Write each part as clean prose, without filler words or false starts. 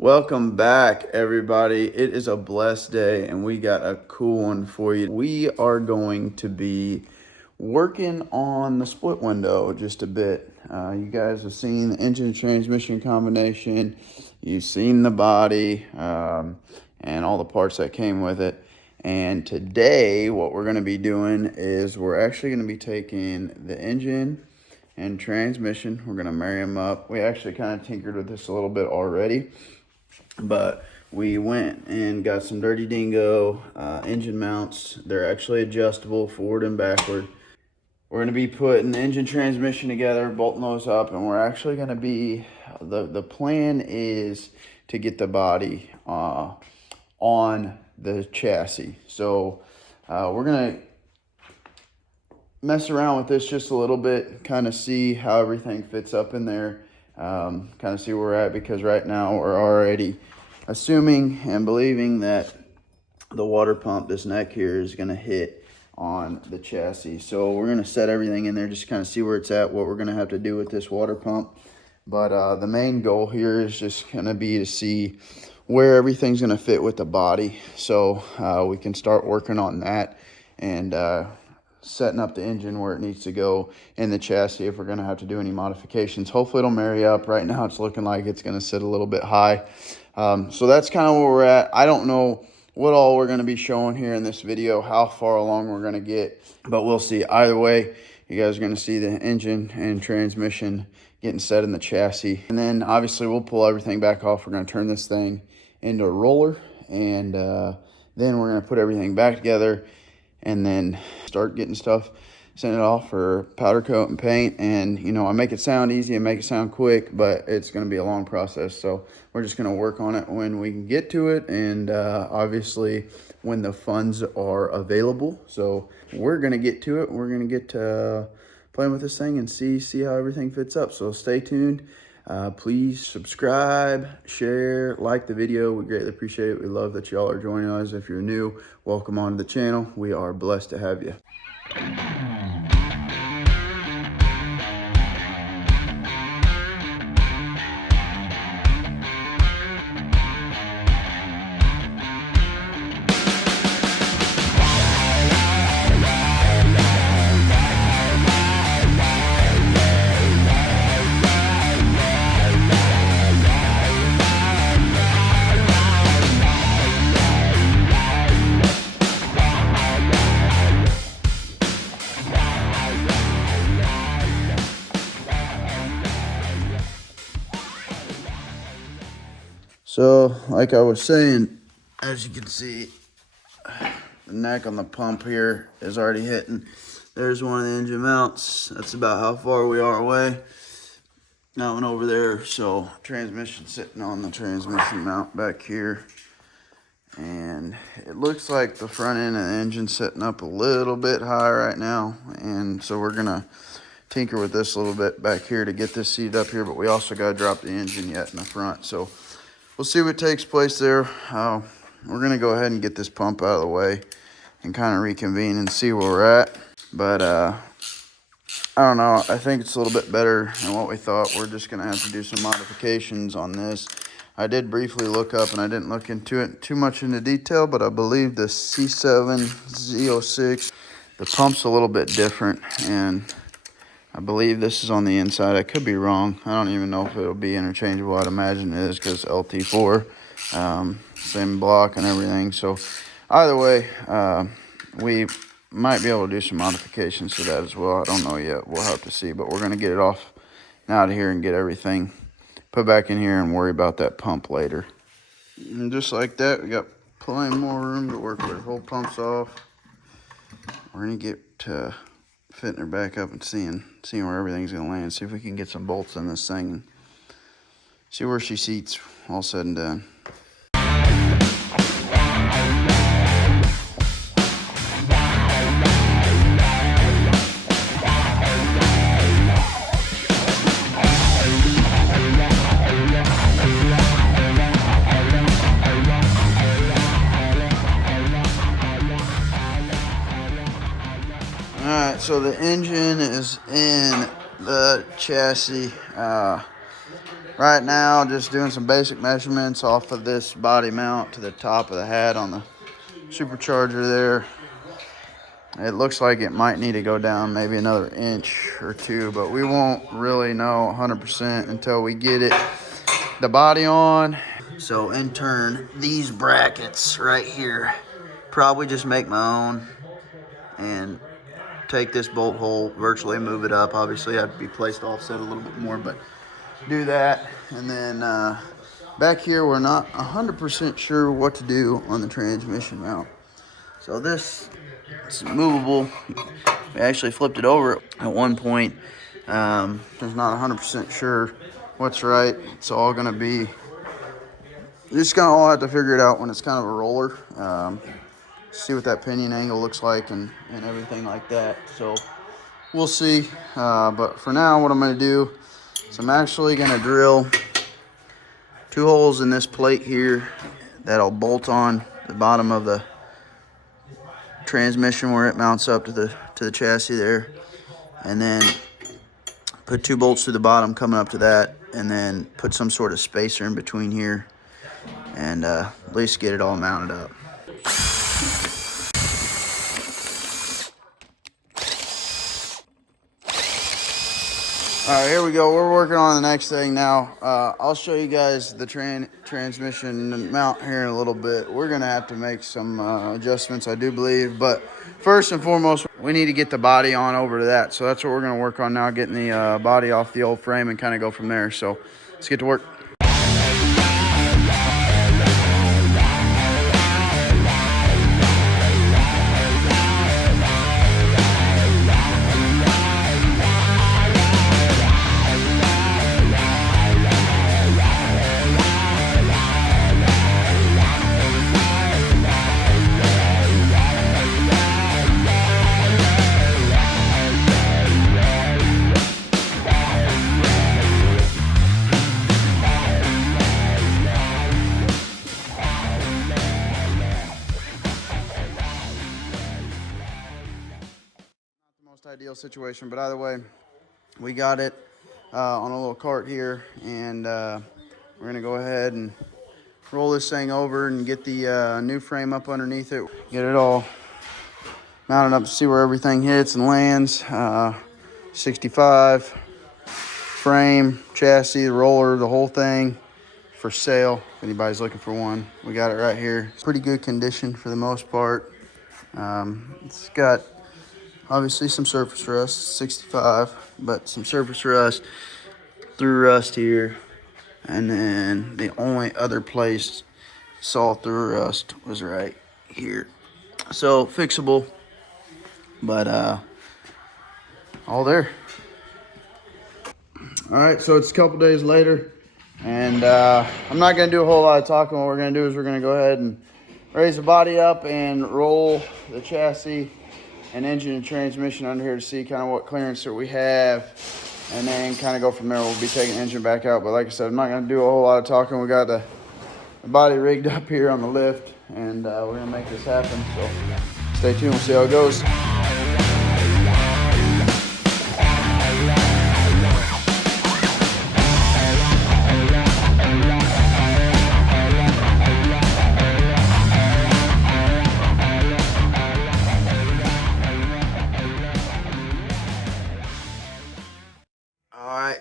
Welcome back, everybody. It is a blessed day, and we got a cool one for you. We are going to be working on the split window just a bit. You guys have seen the engine transmission combination, you've seen the body, and all the parts that came with it. And today, what we're going to be doing is we're actually going to be taking the engine and transmission. We're going to marry them up. We actually kind of tinkered with this a little bit already, but we went and got some Dirty Dingo engine mounts. They're actually adjustable forward and backward. We're going to be putting the engine transmission together, bolting those up, and we're actually going to be, the plan is to get the body on the chassis. So we're going to mess around with this just a little bit, kind of see how everything fits up in there, kind of see where we're at, because right now we're already assuming and believing that the water pump, this neck here, is going to hit on the chassis. So we're going to set everything in there, just kind of see where it's at, what we're going to have to do with this water pump. But the main goal here is just going to be to see where everything's going to fit with the body, so we can start working on that and setting up the engine where it needs to go in the chassis if we're going to have to do any modifications. Hopefully it'll marry up. Right now it's looking like it's going to sit a little bit high. So that's kind of where we're at. I don't know what all we're going to be showing here in this video, how far along we're going to get, but we'll see. Either way, you guys are going to see the engine and transmission getting set in the chassis. And then obviously we'll pull everything back off. We're going to turn this thing into a roller, and then we're going to put everything back together and then start getting stuff, send it off for powder coat and paint. And you know, I make it sound easy and make it sound quick, but it's going to be a long process. So we're just going to work on it when we can get to it, and obviously when the funds are available. So we're going to get to it. We're going to get to playing with this thing and see how everything fits up. So stay tuned. Please subscribe, share, like the video. We greatly appreciate it. We love that y'all are joining us. If you're new, welcome onto the channel. We are blessed to have you. So, like I was saying, as you can see, the neck on the pump here is already hitting. There's one of the engine mounts. That's about how far we are away. That one over there. So, transmission sitting on the transmission mount back here. And it looks like the front end of the engine's setting up a little bit high right now. And so we're going to tinker with this a little bit back here to get this seat up here. But we also got to drop the engine yet in the front. So we'll see what takes place there. We're going to go ahead and get this pump out of the way and kind of reconvene and see where we're at. But I don't know. I think it's a little bit better than what we thought. We're just going to have to do some modifications on this. I did briefly look up, and I didn't look into it too much into detail, but I believe the C7 Z06, the pump's a little bit different, and I believe this is on the inside. I could be wrong. I don't even know if it'll be interchangeable. I'd imagine it is, because LT4, same block and everything. So either way, we might be able to do some modifications to that as well. I don't know yet. We'll have to see, but we're going to get it off out of here and get everything put back in here and worry about that pump later. And just like that, we got plenty more room to work with. Whole pump's off. We're going to get to fitting her back up and seeing where everything's going to land. See if we can get some bolts in this thing and see where she seats all said and done. Alright, so the engine is in the chassis. Right now, just doing some basic measurements off of this body mount to the top of the hat on the supercharger there. It looks like it might need to go down maybe another inch or two, but we won't really know 100% until we get the body on. So in turn, these brackets right here, probably just make my own and take this bolt hole, virtually move it up. Obviously, I'd be placed offset a little bit more, but do that. And then back here, we're not 100% sure what to do on the transmission mount. So this is movable. We actually flipped it over at one point. There's not 100% sure what's right. It's all gonna be, you're just gonna all have to figure it out when it's kind of a roller. See what that pinion angle looks like and everything like that. So we'll see. But for now, what I'm gonna do is I'm actually gonna drill 2 holes in this plate here that'll bolt on the bottom of the transmission where it mounts up to the chassis there, and then put 2 bolts through the bottom coming up to that, and then put some sort of spacer in between here, and at least get it all mounted up. All right, here we go. We're working on the next thing now. I'll show you guys the transmission mount here in a little bit. We're gonna have to make some adjustments, I do believe. But first and foremost, we need to get the body on over to that. So that's what we're gonna work on now, getting the body off the old frame and kind of go from there. So let's get to work. Ideal situation, but either way, we got it on a little cart here, and we're gonna go ahead and roll this thing over and get the new frame up underneath it, get it all mounted up to see where everything hits and lands. 65 frame, chassis, roller, the whole thing for sale if anybody's looking for one. We got it right here. It's pretty good condition for the most part. It's got obviously some surface rust, 65, but some surface rust, through rust here. And then the only other place saw through rust was right here. So fixable, but all there. All right, so it's a couple days later, and I'm not gonna do a whole lot of talking. What we're gonna do is we're gonna go ahead and raise the body up and roll the chassis and engine and transmission under here to see kind of what clearance that we have, and then kind of go from there. We'll be taking the engine back out, but like I said, I'm not going to do a whole lot of talking. We got the body rigged up here on the lift, and we're going to make this happen. So stay tuned. We'll see how it goes.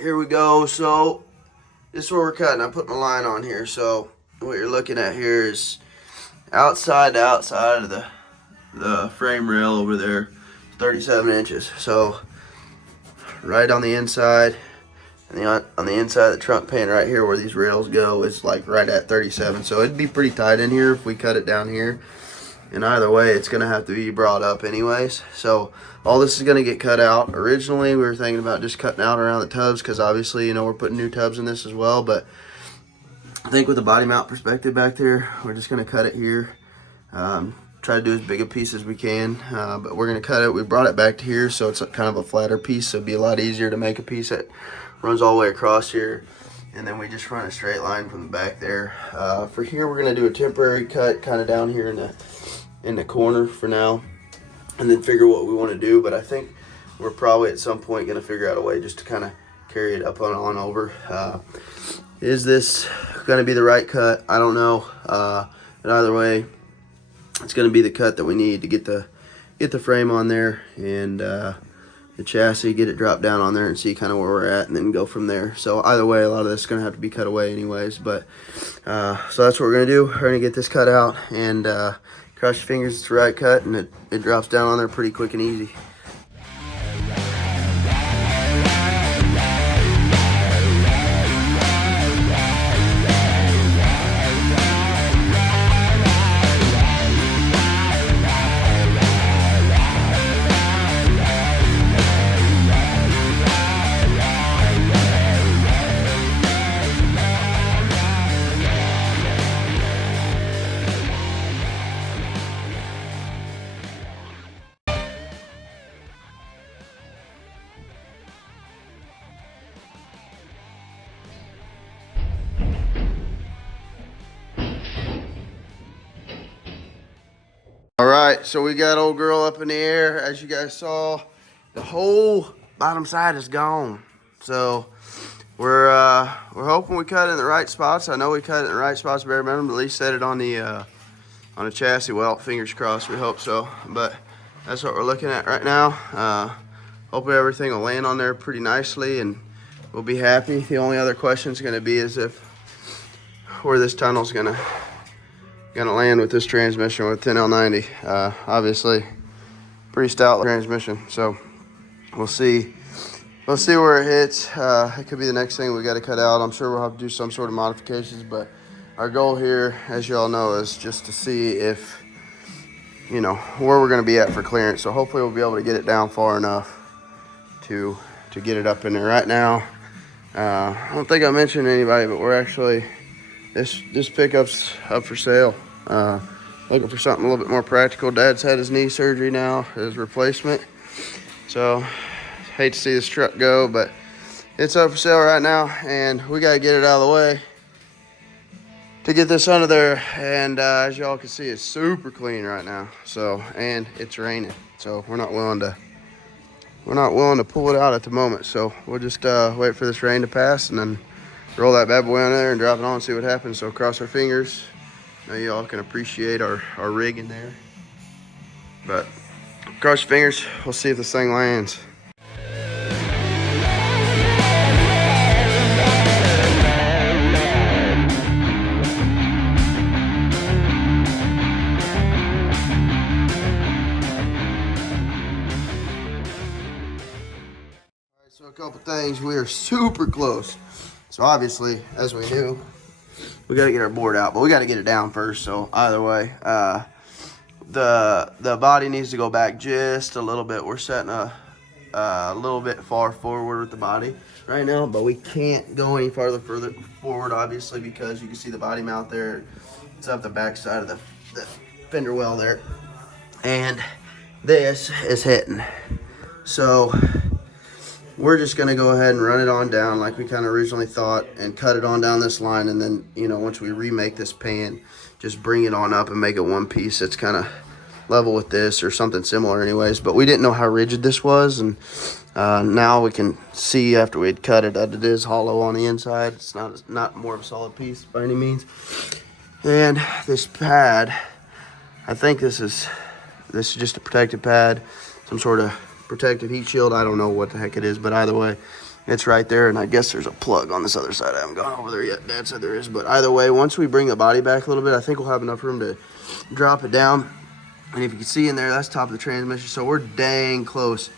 Here we go. So this is where we're cutting. I put my line on here. So what you're looking at here is outside to outside of the frame rail over there, 37 inches. So right on the inside, and on the inside of the trunk pan right here where these rails go is like right at 37. So it'd be pretty tight in here if we cut it down here. And either way, it's gonna have to be brought up anyways. So all this is gonna get cut out. Originally, we were thinking about just cutting out around the tubs because obviously, you know, we're putting new tubs in this as well. But I think with the body mount perspective back there, we're just gonna cut it here. Try to do as big a piece as we can, but we're gonna cut it. We brought it back to here, so it's kind of a flatter piece. So it'd be a lot easier to make a piece that runs all the way across here. And then we just run a straight line from the back there. For here, we're gonna do a temporary cut kind of down here in the corner for now, and then figure what we want to do. But I think we're probably at some point going to figure out a way just to kind of carry it up on over. Is this going to be the right cut? I don't know. But either way, it's going to be the cut that we need to get the frame on there and the chassis, get it dropped down on there and see kind of where we're at, and then go from there. So either way, a lot of this is going to have to be cut away anyways. But so that's what we're going to do. We're going to get this cut out and cross your fingers it's the right cut, and it drops down on there pretty quick and easy. All right, so we got old girl up in the air. As you guys saw, the whole bottom side is gone. So we're hoping we cut it in the right spots. I know we cut it in the right spots, bare minimum. At least set it on the chassis. Well, fingers crossed. We hope so. But that's what we're looking at right now. Hopefully everything will land on there pretty nicely, and we'll be happy. The only other question is going to be is if where this tunnel's gonna land with this transmission with 10L90. Obviously pretty stout transmission, so we'll see where it hits. It could be the next thing we got to cut out. I'm sure we'll have to do some sort of modifications, but our goal here, as you all know, is just to see if where we're going to be at for clearance. So hopefully we'll be able to get it down far enough to get it up in there. Right now, I don't think I mentioned to anybody, but we're actually this pickup's up for sale. Looking for something a little bit more practical. Dad's had his knee surgery now, his replacement. So hate to see this truck go, but it's up for sale right now, and we got to get it out of the way to get this under there. And as y'all can see, it's super clean right now. So, and it's raining, so we're not willing to pull it out at the moment. So we'll just wait for this rain to pass and then roll that bad boy on there and drop it on and see what happens. So cross our fingers. Now y'all can appreciate our rig in there. But cross your fingers. We'll see if this thing lands. So a couple things. We are super close. So obviously, as we knew, we got to get our board out, but we got to get it down first. So either way, the body needs to go back just a little bit. We're setting a little bit far forward with the body right now, but we can't go any further forward, obviously, because you can see the body mount there. It's up the back side of the fender well there, and this is hitting. So we're just going to go ahead and run it on down like we kind of originally thought and cut it on down this line. And then, once we remake this pan, just bring it on up and make it one piece that's kind of level with this or something similar anyways. But we didn't know how rigid this was. And now we can see after we had cut it that it is hollow on the inside. It's not more of a solid piece by any means. And this pad, I think this is just a protective pad, some sort of protective heat shield. I don't know what the heck it is, but either way, it's right there. And I guess there's a plug on this other side. I haven't gone over there yet. Dad said there is, but either way, once we bring the body back a little bit, I think we'll have enough room to drop it down. And if you can see in there, that's top of the transmission, so we're dang close.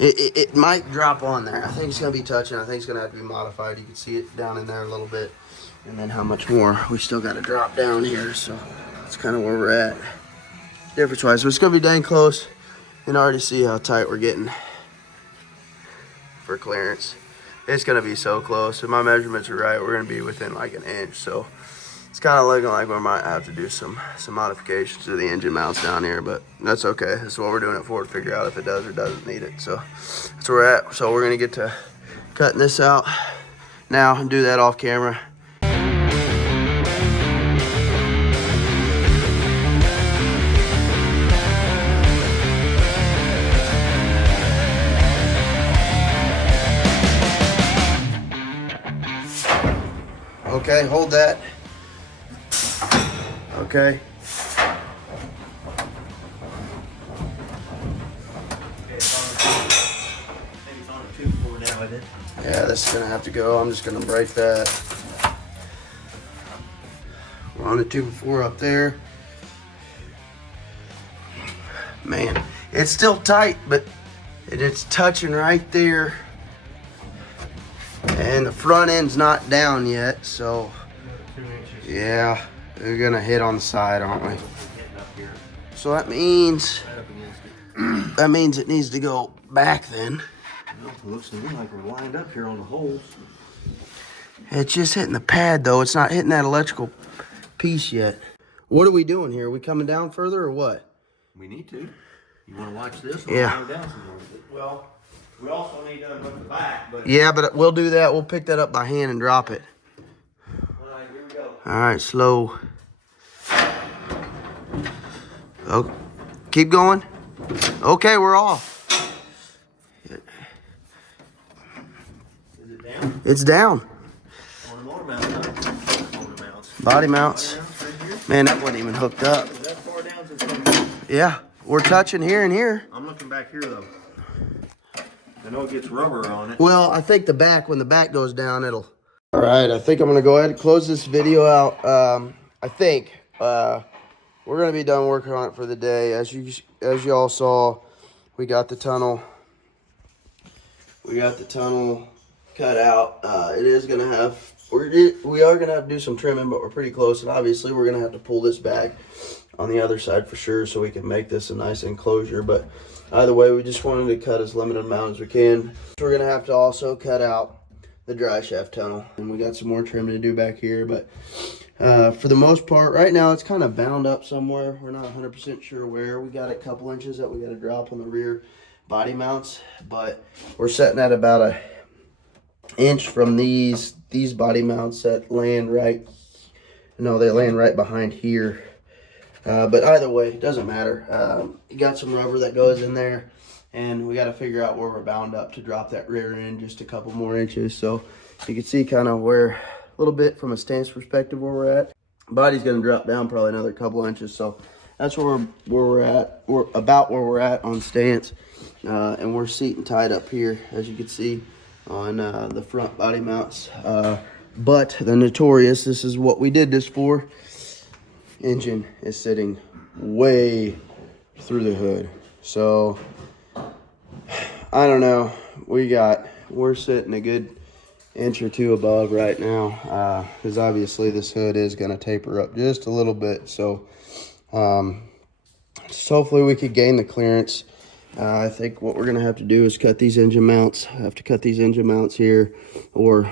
It might drop on there. I think it's gonna be touching. I think it's gonna have to be modified. You can see it down in there a little bit, and then how much more we still got to drop down here. So that's kind of where we're at difference wise. So it's gonna be dang close, and I already see how tight we're getting for clearance. It's gonna be so close. If my measurements are right, we're gonna be within like an inch. So it's kind of looking like we might have to do some modifications to the engine mounts down here, but that's okay. That's what we're doing it for, to figure out if it does or doesn't need it. So that's where we're at. So we're gonna get to cutting this out now and do that off camera. Okay, hold that. Okay. Yeah, this is gonna have to go. I'm just gonna break that. We're on a 2x4 up there. Man, it's still tight, but it's touching right there. And the front end's not down yet, so yeah, we're gonna hit on the side, aren't we? So that means it needs to go back then. Well, it looks to me like we're lined up here on the holes. It's just hitting the pad though. It's not hitting that electrical piece yet. What are we doing here? Are we coming down further or what? We need to. You want to watch this? Yeah. Go down some more. Well, we also need to unhook the back, but... Yeah, but we'll do that. We'll pick that up by hand and drop it. All right, here we go. All right, slow. Oh, keep going. Okay, we're off. Is it down? It's down. On the motor mount, huh? Motor mounts. Body mounts. Right here? Man, that wasn't even hooked up. Is that far down as it's going? Yeah, we're touching here and here. I'm looking back here, though. I know it gets rubber on it. Well, I think when the back goes down, it'll... All right, I think I'm going to go ahead and close this video out. I think we're going to be done working on it for the day. As y'all saw, we got the tunnel. We got the tunnel cut out. It is going to have... We are going to have to do some trimming, but we're pretty close. And obviously, we're going to have to pull this back on the other side for sure so we can make this a nice enclosure. But either way, we just wanted to cut as limited amount as we can. So we're going to have to also cut out the dry shaft tunnel. And we got some more trimming to do back here. But for the most part, right now, it's kind of bound up somewhere. We're not 100% sure where. We got a couple inches that we got to drop on the rear body mounts. But we're setting at about an inch from these body mounts that land right... No, they land right behind here. But either way, it doesn't matter. You got some rubber that goes in there, and we got to figure out where we're bound up to drop that rear end just a couple more inches. So you can see kind of where, a little bit from a stance perspective where we're at. Body's going to drop down probably another couple inches. So that's where we're at. We're about where we're at on stance. And we're seating tight up here, as you can see, on the front body mounts. But the notorious, this is what we did this for. Engine is sitting way through the hood. So I don't know. We're sitting a good inch or two above right now. Because obviously this hood is going to taper up just a little bit. So hopefully we could gain the clearance. I think what we're going to have to do is cut these engine mounts. I have to cut these engine mounts here, or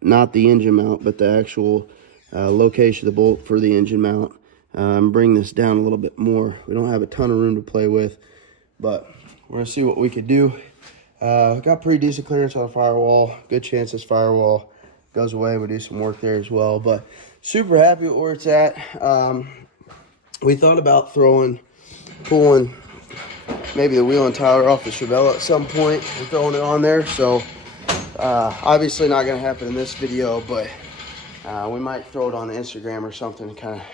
not the engine mount, but the actual location of the bolt for the engine mount. Bring this down a little bit more. We don't have a ton of room to play with, but we're going to see what we could do. Got pretty decent clearance on the firewall. Good chance this firewall goes away. We do some work there as well, but super happy with where it's at. We thought about pulling maybe the wheel and tire off the Chevelle at some point and throwing it on there. So obviously not going to happen in this video, but we might throw it on Instagram or something and kind of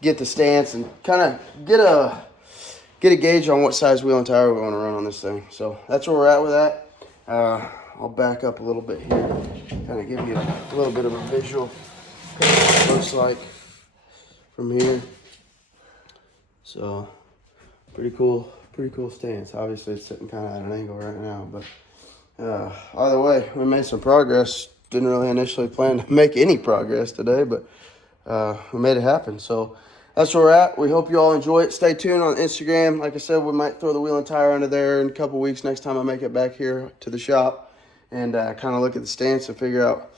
get the stance and kind of get a gauge on what size wheel and tire we want to run on this thing. So that's where we're at with that. I'll back up a little bit here, kind of give you a little bit of a visual of what it looks like from here. So pretty cool stance. Obviously it's sitting kind of at an angle right now, but either way, we made some progress. Didn't really initially plan to make any progress today, but we made it happen. So that's where we're at. We hope you all enjoy it. Stay tuned on Instagram. Like I said, we might throw the wheel and tire under there in a couple weeks next time I make it back here to the shop and kind of look at the stance and figure out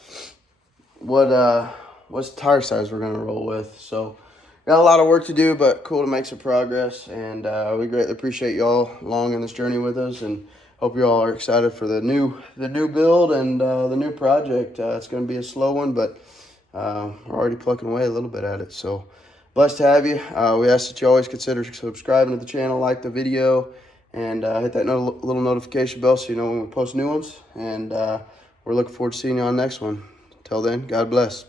what's tire size we're going to roll with. So got a lot of work to do, but cool to make some progress. And we greatly appreciate y'all along in this journey with us, and hope you all are excited for the new build and the new project. It's going to be a slow one, but we're already plucking away a little bit at it. So blessed to have you. We ask that you always consider subscribing to the channel, like the video, and hit that little notification bell so you know when we post new ones. And we're looking forward to seeing you on the next one. Until then, God bless.